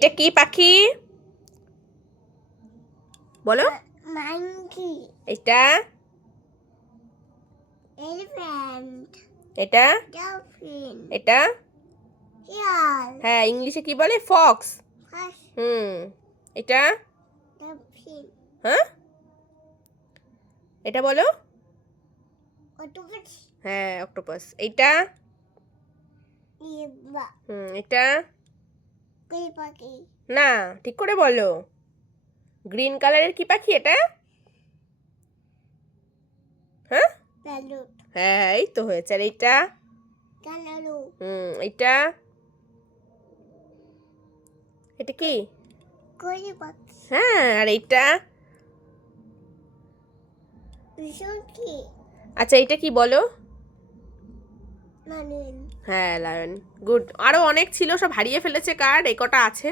এটা কি পাখি বলো? monkey, এটা elephant, এটা dolphin, এটা seal, হ্যাঁ, ইংলিশে কি বলে? ফক্স। fish, এটা dolphin, হ্যাঁ, এটা বলো। octopus, হ্যাঁ, অক্টোপাস। এইটা zebra, এটা koi পাখি, না, ঠিক করে বলো। গ্রিন কালারের কি পাখি এটা? হ্যাঁ parrot, হ্যাঁ, এই তো হয়েছে। আর এইটা kangaroo, এইটা এটা কি? koi পাখি, হ্যাঁ, আর এইটা বিশাখী, আচ্ছা, এইটা কি বলো? লায়ন, হ্যাঁ, লায়ন। গুড। আরো অনেক ছিল, সব হারিয়ে ফেলেছে কার্ড, এই কটা আছে।